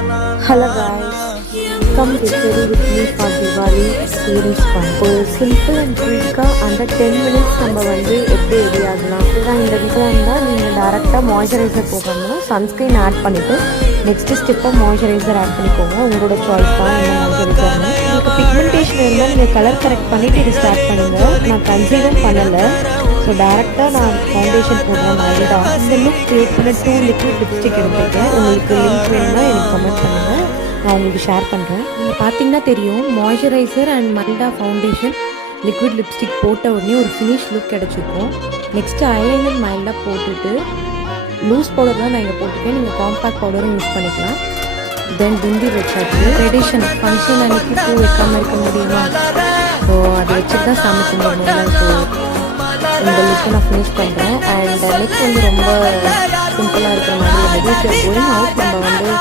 Hello guys, come get ready with me for Diwali series 1. ஒரு simple and குயிக்காக அந்த 10 minutes நம்ம வந்து எப்படி ரெடி ஆகலாம். இதுதான் இந்த வீட்டில் இருந்தால் நீங்கள் டேரெக்டாக மாய்ஸ்சரைசர் போகாமல் சன்ஸ்க்ரீன் ஆட் பண்ணிவிட்டு நெக்ஸ்ட் ஸ்டெப்பாக மாய்ஸ்சரைசர் ஆட் பண்ணிக்கோங்க. உங்களோட சாய்ஸ் தான் இந்த மாய்ஸ்சரைசர்னு. உங்களுக்கு பிக்மெண்டேஷன் இருந்தால் நீங்கள் கலர் கரெக்ட் பண்ணிவிட்டு இது ஸ்டார்ட் பண்ணுங்கள். நான் கன்சீலும் பண்ணலை, ஸோ டேரெக்டாக நான் ஃபவுண்டேஷன் போடுற மாதிரி தான். இந்த லுக் க்ரியேட் பண்ண 2 லிக்விட் லிப்ஸ்டிக் எடுத்துருக்கேன். உங்களுக்கு லிங்க் வேணும்னா எனக்கு கமெண்ட் பண்ணுங்கள், நான் உங்களுக்கு ஷேர் பண்ணுறேன். நீங்கள் பார்த்தீங்கன்னா தெரியும், மாய்ஸ்சரைசர் அண்ட் மல்டா ஃபவுண்டேஷன் லிக்விட் லிப்ஸ்டிக் போட்ட உடனே ஒரு ஃபினிஷ் லுக் கிடச்சிருக்கும். நெக்ஸ்ட்டு ஐலைனர் மைல்டாக போட்டுட்டு லூஸ் பவுடர் தான் நான் இங்கே போட்டிருக்கேன், நீங்கள் காம்பேக்ட் பவுடரும் யூஸ் பண்ணிக்கலாம். தென் பிந்தி வச்சாச்சு. ட்ரெடிஷன் ஃபங்க்ஷன் அன்றைக்கி பூ வைக்காமல் இருக்க முடியுமா, ஸோ அதை வச்சுட்டு தான் சாமி கும்பிடணும். ஸோ இந்த லுக்கை நான் ஃபினிஷ் பண்ணுறேன். அண்ட் நெக்ஸ்ட் வந்து ரொம்ப சிம்பிளாக இருக்கிற மாதிரி இருந்தது. கோயிங் அவுட் நம்ம வந்து